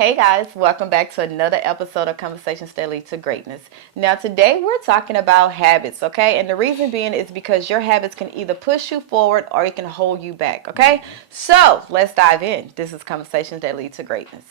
Hey guys, welcome back to another episode of Conversations That Lead to Greatness. Now today we're talking about habits, okay? And the reason being is because your habits can either push you forward or it can hold you back, okay? So let's dive in. This is Conversations That Lead to Greatness.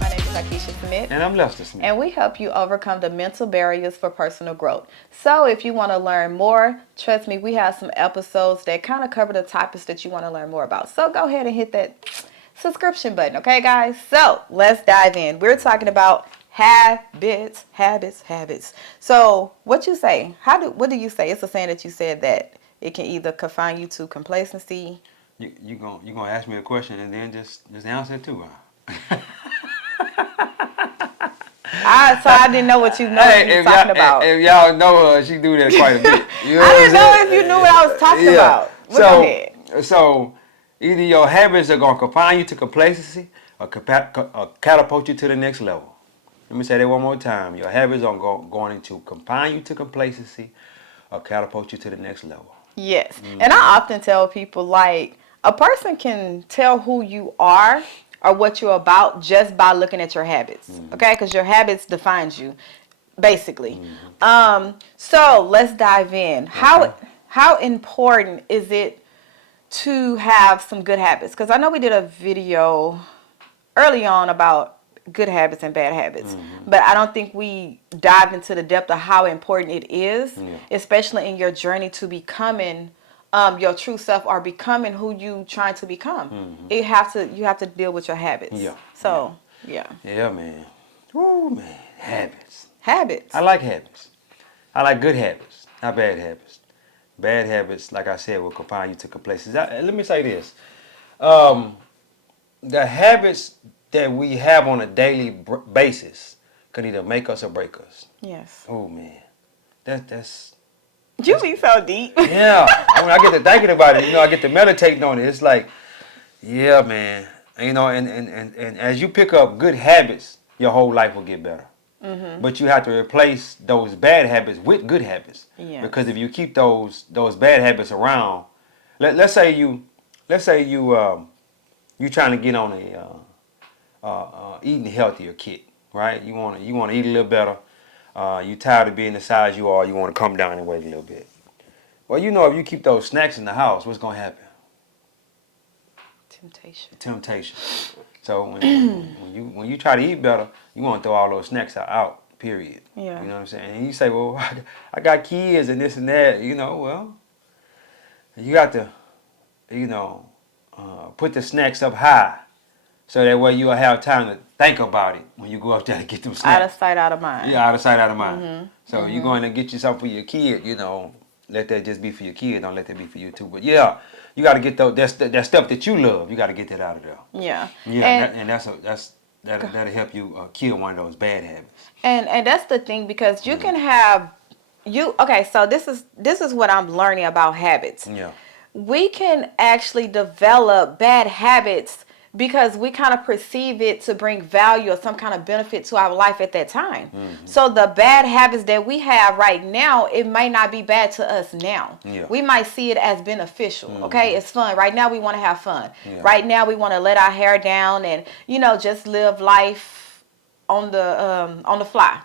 My name is Akeisha Smith. And I'm Lester Smith. And we help you overcome the mental barriers for personal growth. So if you want to learn more, trust me, we have some episodes that kind of cover the topics that you want to learn more about. So go ahead and hit that subscription button, okay, guys? So let's dive in. We're talking about habits. So what you say? What do you say? It's a saying that you said that it can either confine you to complacency. You gonna ask me a question and then just answer it too, huh? So I didn't know what you know what you were talking about. If y'all know her, she do that quite a bit. You know I didn't know if you knew what I was talking about. Go ahead. So either your habits are gonna confine you to complacency or catapult you to the next level. Let me say that one more time. Your habits are going to confine you to complacency or catapult you to the next level. Yes. And I often tell people, like, a person can tell who you are or what you're about just by looking at your habits. Okay? Because your habits defines you, basically. So let's dive in. How important is it to have some good habits? Because I know we did a video early on about good habits and bad habits, but I don't think we dive into the depth of how important it is, especially in your journey to becoming your true self or becoming who you trying to become. You have to deal with your habits. Yeah. So Yeah, man. Woo, man. Habits. I like habits. I like good habits, not bad habits. Bad habits, like I said, will confine you to complacency. Let me say this. The habits that we have on a daily basis can either make us or break us. Yes. Oh, man. That's You be so deep. yeah. When I get to thinking about it, I get to meditating on it. It's like, yeah, man. And as you pick up good habits, your whole life will get better. But you have to replace those bad habits with good habits. Yeah. Because if you keep those bad habits around, let's say you trying to get on a eating healthier kick, right? You want to eat a little better. You tired of being the size you are. You want to come down and weight a little bit. Well, if you keep those snacks in the house, what's gonna happen? Temptation. So when you try to eat better, you want to throw all those snacks out. Period. Yeah. You know what I'm saying? And you say, well, I got kids and this and that. Well, you got to, put the snacks up high, so that way you'll have time to think about it when you go up there to get them snacks. Out of sight, out of mind. Yeah, out of sight, out of mind. So you're going to get you something for your kid, let that just be for your kid. Don't let that be for you too. But yeah, you got to get that stuff that you love. You got to get that out of there. Yeah. Yeah, that'll help you kill one of those bad habits. And that's the thing, because you can have so this is what I'm learning about habits. Yeah. We can actually develop bad habits because we kind of perceive it to bring value or some kind of benefit to our life at that time. So the bad habits that we have right now, it might not be bad to us now. Yeah. We might see it as beneficial. Okay, it's fun. Right now we want to have fun. Yeah. Right now we want to let our hair down and just live life on the fly.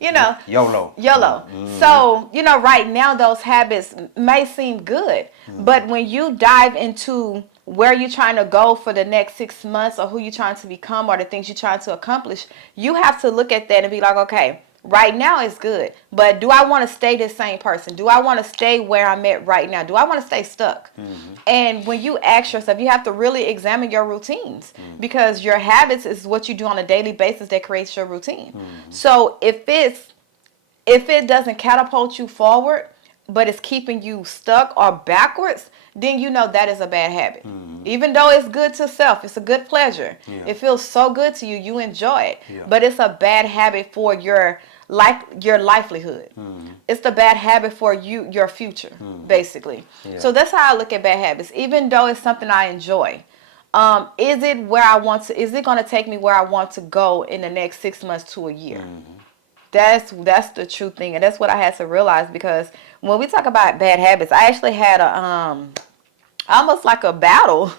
YOLO. So, right now those habits may seem good, but when you dive into where you're trying to go for the next 6 months, or who you're trying to become, or the things you're trying to accomplish, you have to look at that and be like, okay, right now it's good, but do I want to stay the same person? Do I want to stay where I'm at right now? Do I want to stay stuck? And when you ask yourself, you have to really examine your routines, because your habits is what you do on a daily basis that creates your routine. So if it doesn't catapult you forward, but it's keeping you stuck or backwards, then that is a bad habit. Even though it's good to self, it's a good pleasure. Yeah. It feels so good to you, you enjoy it. Yeah. But it's a bad habit for your like your livelihood. It's the bad habit for your future, basically. Yeah. So that's how I look at bad habits. Even though it's something I enjoy, is it where I want to? Is it going to take me where I want to go in the next 6 months to a year? That's the true thing, and that's what I had to realize, because when we talk about bad habits, I actually had a almost like a battle,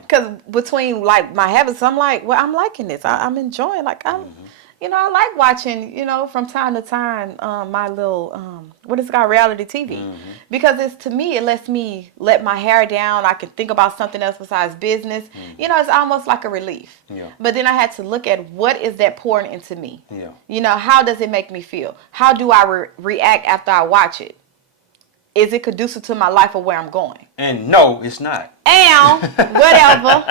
because between like my habits, I'm like, well, I'm liking this. I'm enjoying. Like I like watching, from time to time, my little what is it called, reality TV, because to me it lets me let my hair down. I can think about something else besides business. It's almost like a relief. Yeah. But then I had to look at what is that pouring into me. Yeah. How does it make me feel? How do I react after I watch it? Is it conducive to my life or where I'm going? And no, it's not. And whatever.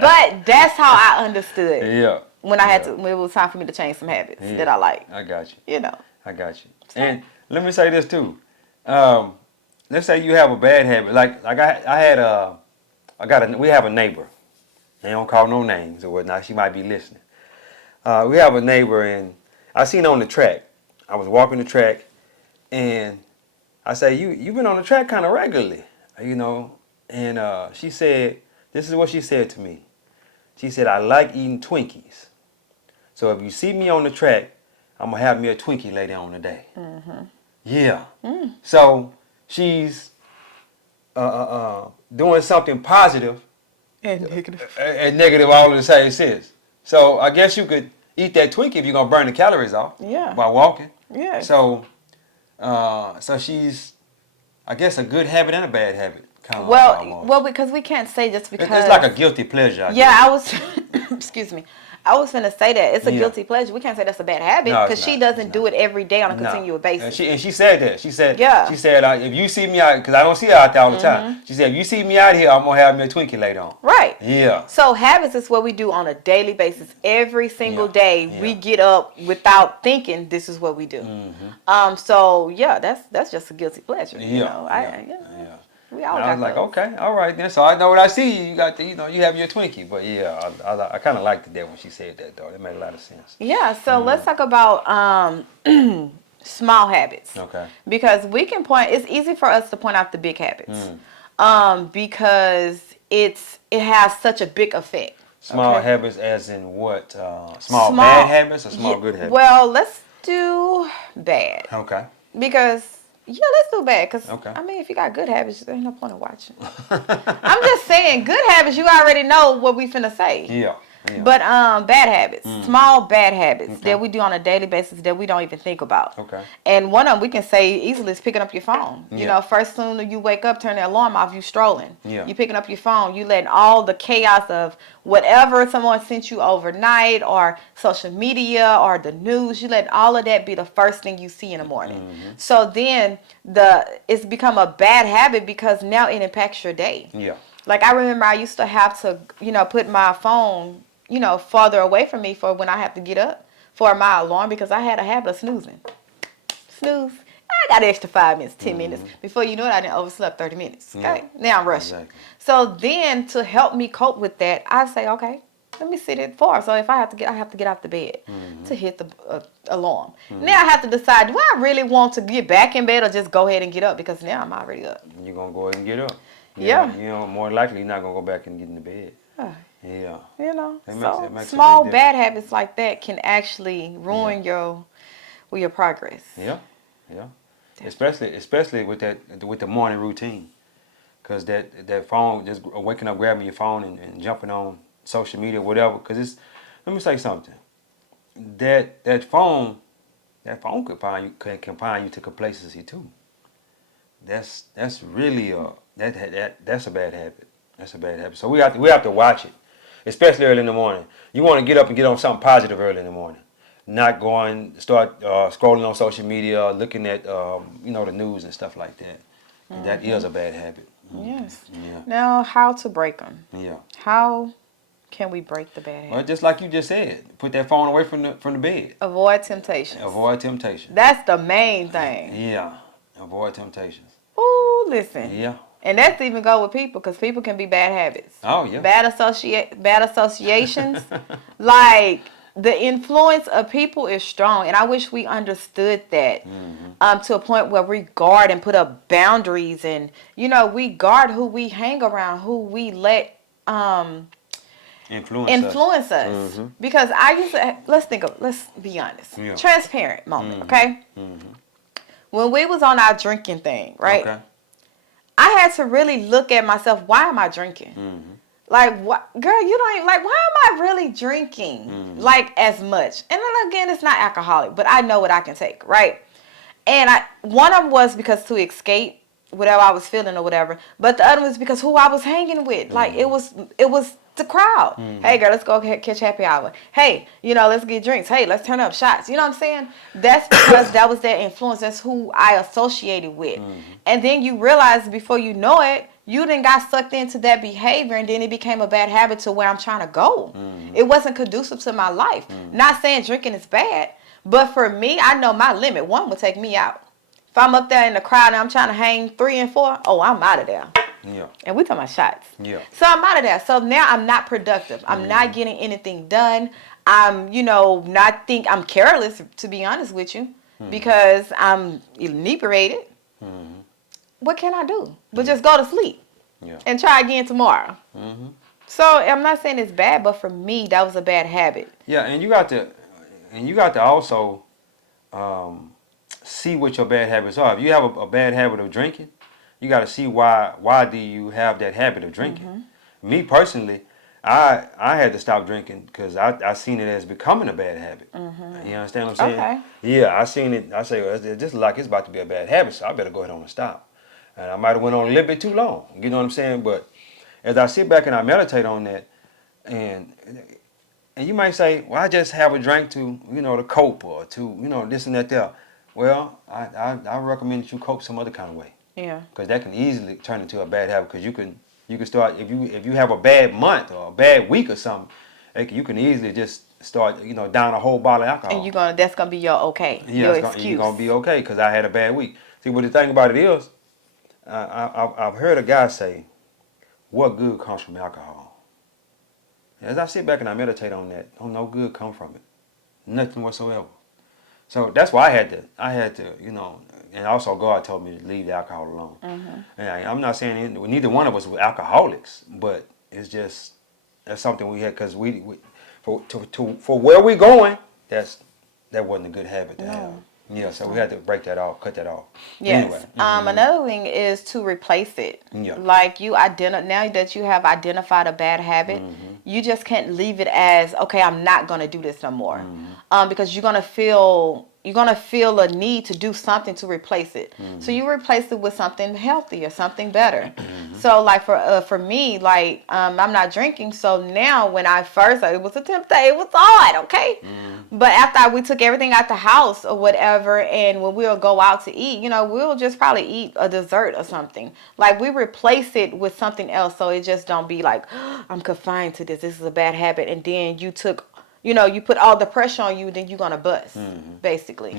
But that's how I understood. Yeah. When I had to, when it was time for me to change some habits that I like. I got you. I got you. And let me say this too. Let's say you have a bad habit. We have a neighbor. They don't call no names or whatnot. She might be listening. We have a neighbor, and I seen her on the track. I was walking the track, and I say, you've been on the track kind of regularly, And she said, this is what she said to me. She said, I like eating Twinkies. So if you see me on the track, I'm going to have me a Twinkie later on today. Yeah. So she's doing something positive And negative. and negative all in the same sense. So I guess you could eat that Twinkie if you're going to burn the calories off by walking. Yeah. So she's, I guess, a good habit and a bad habit. Well, because we can't say just because. It's like a guilty pleasure. I was, excuse me. I was going to say that. It's a guilty pleasure. We can't say that's a bad habit, because she doesn't do it every day on a continual basis. And she said that. She said, if you see me out, because I don't see her out there all the time. She said, if you see me out here, I'm going to have me a Twinkie later on. Right. Yeah. So habits is what we do on a daily basis. Every single day we get up without thinking this is what we do. So that's just a guilty pleasure. We all I got was like, those. okay, all right then. So I know what I see. You got you have your Twinkie. But I kind of liked that when she said that, though. It made a lot of sense. Yeah. So let's talk about small habits. Okay. Because we can it's easy for us to point out the big habits. Because it has such a big effect. Small habits as in what? Small bad habits or small good habits? Well, let's do bad. Okay. Because let's do bad. Because if you got good habits, there ain't no point in watching. I'm just saying, good habits, you already know what we finna say. Yeah. But bad habits, small bad habits that we do on a daily basis that we don't even think about. Okay. And one of them we can say easily is picking up your phone. First soon you wake up, turn the alarm off, you strolling. Yeah. You picking up your phone, you letting all the chaos of whatever someone sent you overnight or social media or the news, you let all of that be the first thing you see in the morning. So then it's become a bad habit because now it impacts your day. Yeah. Like I remember I used to have to, put my phone farther away from me for when I have to get up for my alarm, because I had a habit of snoozing. Snooze. I got an extra 5 minutes, 10 minutes. Before you know it, I didn't overslept 30 minutes. Okay? Now I'm rushing. Exactly. So then to help me cope with that, I say, okay, let me sit at 4. So if I have to get out the bed to hit the alarm. Now I have to decide, do I really want to get back in bed or just go ahead and get up, because now I'm already up. You're going to go ahead and get up. Yeah. More likely you're not going to go back and get in the bed. Yeah. So small bad habits like that can actually ruin your progress. Yeah. Especially with the morning routine, because that phone, just waking up, grabbing your phone and jumping on social media, whatever. Because let me say something. That phone could confine you to complacency too. That's really that's a bad habit. That's a bad habit. So we have to watch it, especially early in the morning. You want to get up and get on something positive early in the morning, not start scrolling on social media, looking at the news and stuff like that. That is a bad habit. Yes. Yeah. Now, how to break them? Yeah. How can we break the bad habit? Well, just like you just said, put that phone away from the bed. Avoid temptations. Avoid temptation. That's the main thing. Yeah. Avoid temptations. Ooh, listen. Yeah. And that's even go with people, because people can be bad habits. Oh, yeah. Bad associations. Like, the influence of people is strong, and I wish we understood that to a point where we guard and put up boundaries, and we guard who we hang around, who we let influence us. Because I used to let's be honest, transparent moment, okay? When we was on our drinking thing, right? Okay. I had to really look at myself. Why am I drinking? Like, what, girl? You don't even like. Why am I really drinking like as much? And then again, it's not alcoholic, but I know what I can take, right? And one of them was because to escape whatever I was feeling or whatever, but the other was because who I was hanging with. Like it was the crowd. Hey, girl, let's go catch happy hour. Hey, let's get drinks. Hey, let's turn up shots. You know what I'm saying? That's because that was their influence. That's who I associated with. And then you realize before you know it, you then got sucked into that behavior, and then it became a bad habit to where I'm trying to go. It wasn't conducive to my life. Not saying drinking is bad, but for me, I know my limit. One would take me out. If I'm up there in the crowd and I'm trying to hang 3 and 4, I'm out of there. Yeah. And we talking about shots. Yeah. So I'm out of there. So now I'm not productive. I'm not getting anything done. I'm, I'm careless, to be honest with you, because I'm inebriated. What can I do? But just go to sleep and try again tomorrow. So I'm not saying it's bad, but for me, that was a bad habit. Yeah, and you got to also see what your bad habits are. If you have a bad habit of drinking, you got to see why do you have that habit of drinking. Me personally, I had to stop drinking because I seen it as becoming a bad habit. You understand what I'm saying? Okay. Yeah, I seen it. I say, well, it's just like it's about to be a bad habit, so I better go ahead on and stop. And I might have went on a little bit too long. You know what I'm saying? But as I sit back and I meditate on that, and you might say, well, I just have a drink to, to cope or to, this and that there. Well, I recommend that you cope some other kind of way. Yeah. Because that can easily turn into a bad habit. Because you can start if you have a bad month or a bad week or something, you can easily just start down a whole bottle of alcohol. And that's gonna be your okay. Yeah, your excuse. You're gonna be okay because I had a bad week. See, but the thing about it is, I've heard a guy say, "What good comes from alcohol?" As I sit back and I meditate on that, no good come from it, nothing whatsoever. So that's why I had to, and also God told me to leave the alcohol alone. And I'm not saying neither one of us were alcoholics, but it's just that's something we had because for where we're going, that wasn't a good habit to have. Yeah, so we had to break that off, cut that off. Yes. Anyway. Another thing is to replace it. Yeah. Like now that you have identified a bad habit, you just can't leave it as, okay, I'm not going to do this no more. Because you're going to feel a need to do something to replace it. So you replace it with something healthier, something better. So like for me, like I'm not drinking. So now when it was a temptation, it was hard, okay? But after we took everything out the house or whatever, and when we'll go out to eat, we'll just probably eat a dessert or something. Like we replace it with something else, so it just don't be like, I'm confined to this. This is a bad habit, and then you put all the pressure on you, then you're gonna bust, basically.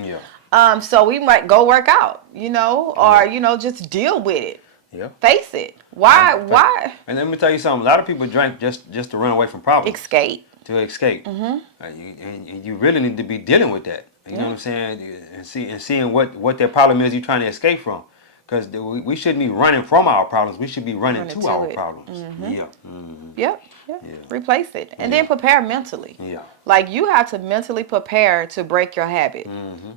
Yeah. So we might go work out, or just deal with it. Yeah. Face it. Why? And let me tell you something. A lot of people drink just to run away from problems. Escape. To escape. And you really need to be dealing with that. You know what I'm saying? And seeing what that problem is you're trying to escape from. Because we shouldn't be running from our problems. We should be running to our problems. Yeah. Yep. Yeah. Replace it. And then prepare mentally. Yeah. Like you have to mentally prepare to break your habit.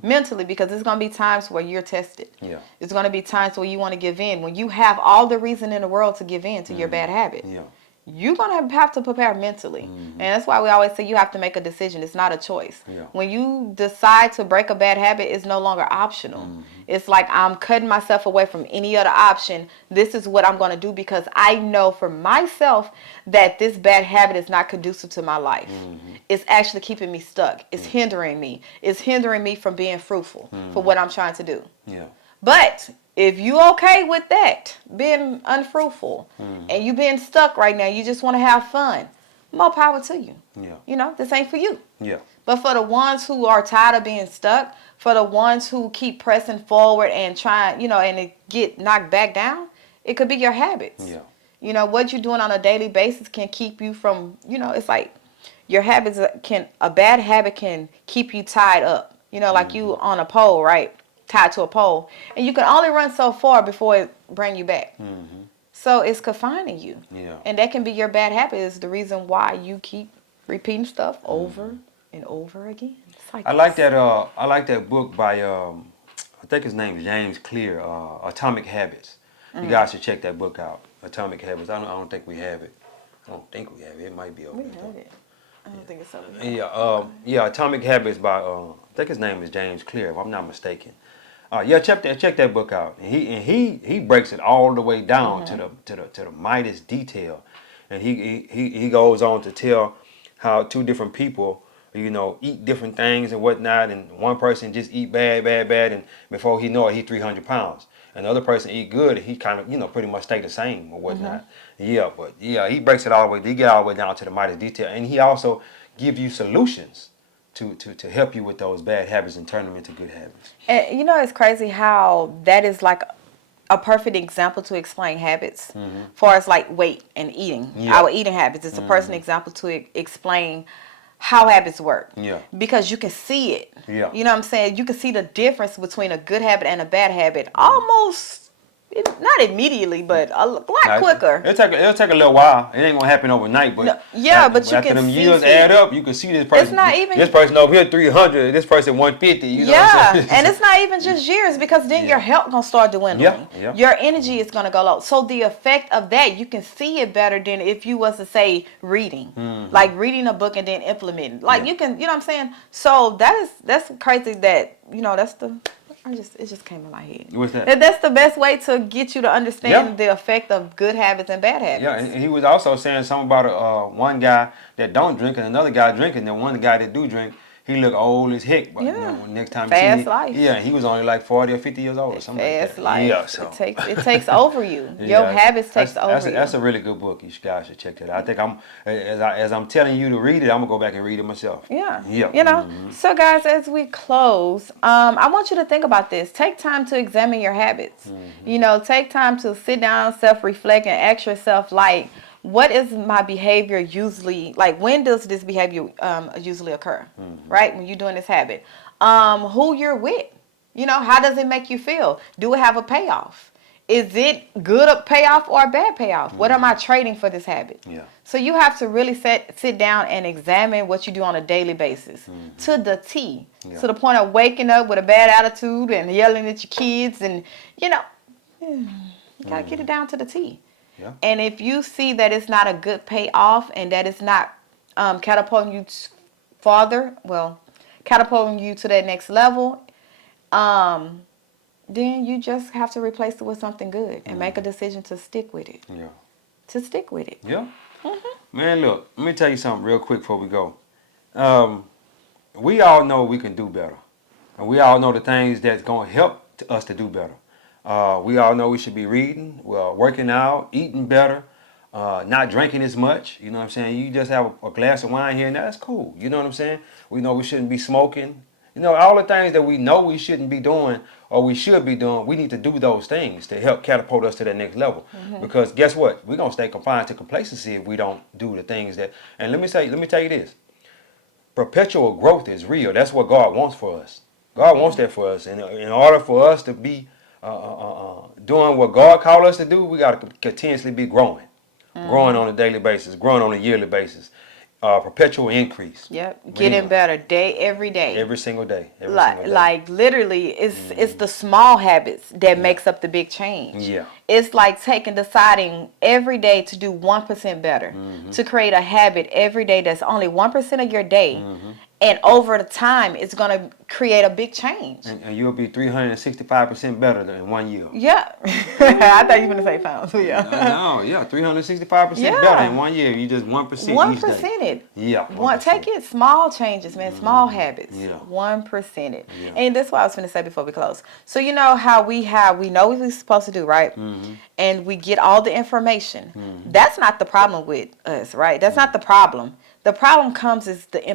Mentally, because there's going to be times where you're tested. Yeah. There's going to be times where you want to give in. When you have all the reason in the world to give in to your bad habit. Yeah. You're going to have to prepare mentally. And that's why we always say you have to make a decision. It's not a choice. Yeah. When you decide to break a bad habit, it's no longer optional. It's like I'm cutting myself away from any other option. This is what I'm going to do because I know for myself that this bad habit is not conducive to my life. It's actually keeping me stuck. It's hindering me. It's hindering me from being fruitful for what I'm trying to do. Yeah. But if you okay with that, being unfruitful, and you being stuck right now, you just want to have fun, more power to you. Yeah. This ain't for you. Yeah. But for the ones who are tired of being stuck, for the ones who keep pressing forward and trying, and it get knocked back down, it could be your habits. Yeah. What you're doing on a daily basis can keep you from, it's like, your habits a bad habit can keep you tied up. You know, like you on a pole, right? Tied to a pole. And you can only run so far before it bring you back. So it's confining you. Yeah. And that can be your bad habit, is the reason why you keep repeating stuff over and over again. It's like I like that. I like that book by I think his name is James Clear. Atomic Habits. You guys should check that book out. Atomic Habits. I don't think we have it. I don't think we have it. It might be over We there. had it. I don't think it's over Yeah. Yeah. Atomic Habits by I think his name is James Clear, if I'm not mistaken. Yeah, check that book out. And he breaks it all the way down to the minutest detail, and he goes on to tell how two different people, you know, eat different things and whatnot, and one person just eat bad, and before he know it, he 300 pounds, and the other person eat good, and he kind of, you know, pretty much stay the same or whatnot. Yeah, but yeah, he breaks it all the way. He get all the way down to the minutest detail, and he also gives you solutions to help you with those bad habits and turn them into good habits. And you know, it's crazy how that is like a perfect example to explain habits. For as like weight and eating, our eating habits. It's a perfect example to explain how habits work. Yeah. Because you can see it. Yeah. You know what I'm saying? You can see the difference between a good habit and a bad habit almost, not immediately, but a lot quicker. It'll take a little while. It ain't gonna happen overnight, but No, yeah, but you after can them see years it. add up, you can see this person. not even- this person over here 300, this person 150. You know what I'm saying? And it's not even just years, because then your health gonna start dwindling. Yeah. Your energy is gonna go low. So the effect of that, you can see it better than if you was to say reading, like reading a book and then implementing. Like you can, you know what I'm saying? So that's crazy. That, you know, that's the. It just came in my head. What's that? That's the best way to get you to understand Yeah. the effect of good habits and bad habits. Yeah, and he was also saying something about one guy that don't drink and another guy drinking. And one guy that do drink, he look old as heck. But you know, next time Fast you see life. Yeah, he was only like 40 or 50 years old or something like Fast that. life. Yeah, so. It takes over you. Your habits takes over you. That's a really good book. You guys should check that out. I think as I'm telling you to read it, I'm gonna go back and read it myself. Yeah. Yeah. You know, so guys, as we close, I want you to think about this. Take time to examine your habits. You know, take time to sit down, self-reflect, and ask yourself, like, what is my behavior usually, like, when does this behavior usually occur, right? When you're doing this habit. Who you're with. You know, how does it make you feel? Do it have a payoff? Is it good a payoff or a bad payoff? What am I trading for this habit? Yeah. So you have to really sit down and examine what you do on a daily basis to the T, to the point of waking up with a bad attitude and yelling at your kids, and you know, you gotta get it down to the T. Yeah. And if you see that it's not a good payoff and that it's not catapulting you catapulting you to that next level, then you just have to replace it with something good and make a decision to stick with it. Yeah. To stick with it. Yeah. Man, look, let me tell you something real quick before we go. We all know we can do better. And we all know the things that's going to help us to do better. We all know we should be reading, working out, eating better, not drinking as much. You know what I'm saying? You just have a glass of wine here and there, that's cool. You know what I'm saying? We know we shouldn't be smoking. You know, all the things that we know we shouldn't be doing or we should be doing, we need to do those things to help catapult us to that next level. Because guess what? We're going to stay confined to complacency if we don't do the things that... And let me tell you this. Perpetual growth is real. That's what God wants for us. God wants that for us. And in order for us to be doing what God called us to do, we got to continuously be growing. Growing on a daily basis, growing on a yearly basis. Perpetual increase. Yep, getting better every day. Every single day. Like literally, it's the small habits that makes up the big change. Yeah. It's like deciding every day to do 1% better, to create a habit every day that's only 1% of your day. And over the time, it's going to create a big change. And you'll be 365% better than 1 year. Yeah. I thought you were going to say pounds. Yeah. No, yeah, 365% better in 1 year. You just 1% each day. 1% it. Yeah. 1%. Take it small changes, man. Small habits. Yeah. 1% it. Yeah. And that's what I was going to say before we close. So you know how we know what we're supposed to do, right? And we get all the information. That's not the problem with us, right? That's not the problem. The problem comes is the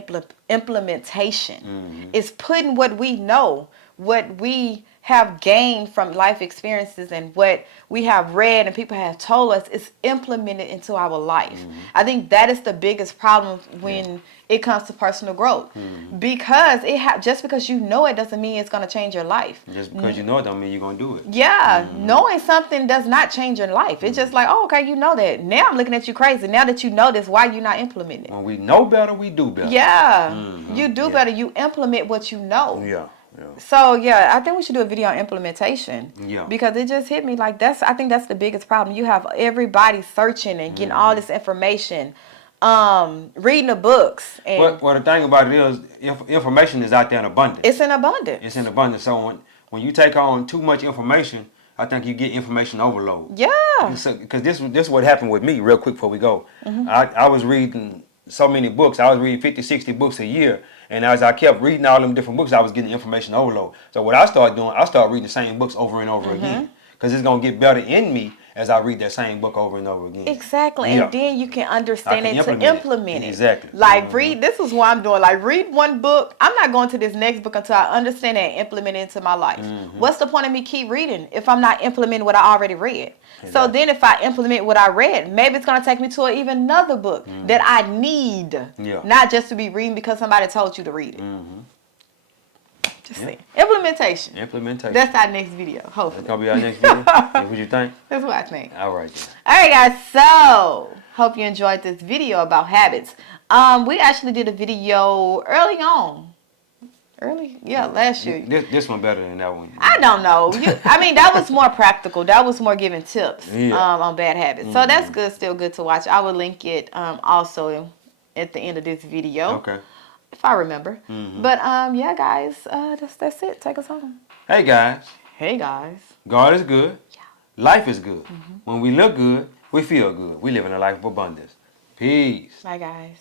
implementation. It's putting what we know, what we have gained from life experiences and what we have read and people have told us is implemented into our life. I think that is the biggest problem when it comes to personal growth, because just because you know it doesn't mean it's going to change your life. Just because you know it don't mean you're gonna do it. Yeah, knowing something does not change your life. It's just like, oh, okay, you know that. Now I'm looking at you crazy. Now that you know this, why you not implementing it? When we know better, we do better. Yeah, you do better. You implement what you know. Yeah. So yeah, I think we should do a video on implementation. Yeah. Because it just hit me like I think that's the biggest problem. You have everybody searching and getting all this information, reading the books, and Well, the thing about it is, information is out there in abundance. it's in abundance. It's in abundance. So when you take on too much information, I think you get information overload. Yeah. Because this is what happened with me. Real quick before we go, I was reading so many books. I was reading 50, 60 books a year. And as I kept reading all them different books, I was getting information overload. So what I started doing, I started reading the same books over and over again. Because it's going to get better in me as I read that same book over and over again. Exactly. Yeah. And then you can understand I it can to implement it. Exactly. Like this is what I'm doing. Like read one book. I'm not going to this next book until I understand it and implement it into my life. What's the point of me keep reading if I'm not implementing what I already read? So then if I implement what I read, maybe it's going to take me to even another book that I need. Yeah. Not just to be reading because somebody told you to read it. Just saying. Implementation. Implementation. That's our next video, hopefully. That's going to be our next video. And what you think? That's what I think. All right. Then. All right, guys. So, hope you enjoyed this video about habits. We actually did a video early on. Last year. This one better than that one. I don't know. I mean, that was more practical. That was more giving tips on bad habits. So that's good. Still good to watch. I will link it also at the end of this video. Okay. If I remember. But yeah, guys. That's it. Take us home. Hey, guys. Hey, guys. God is good. Life is good. When we look good, we feel good. We live in a life of abundance. Peace. Bye, guys.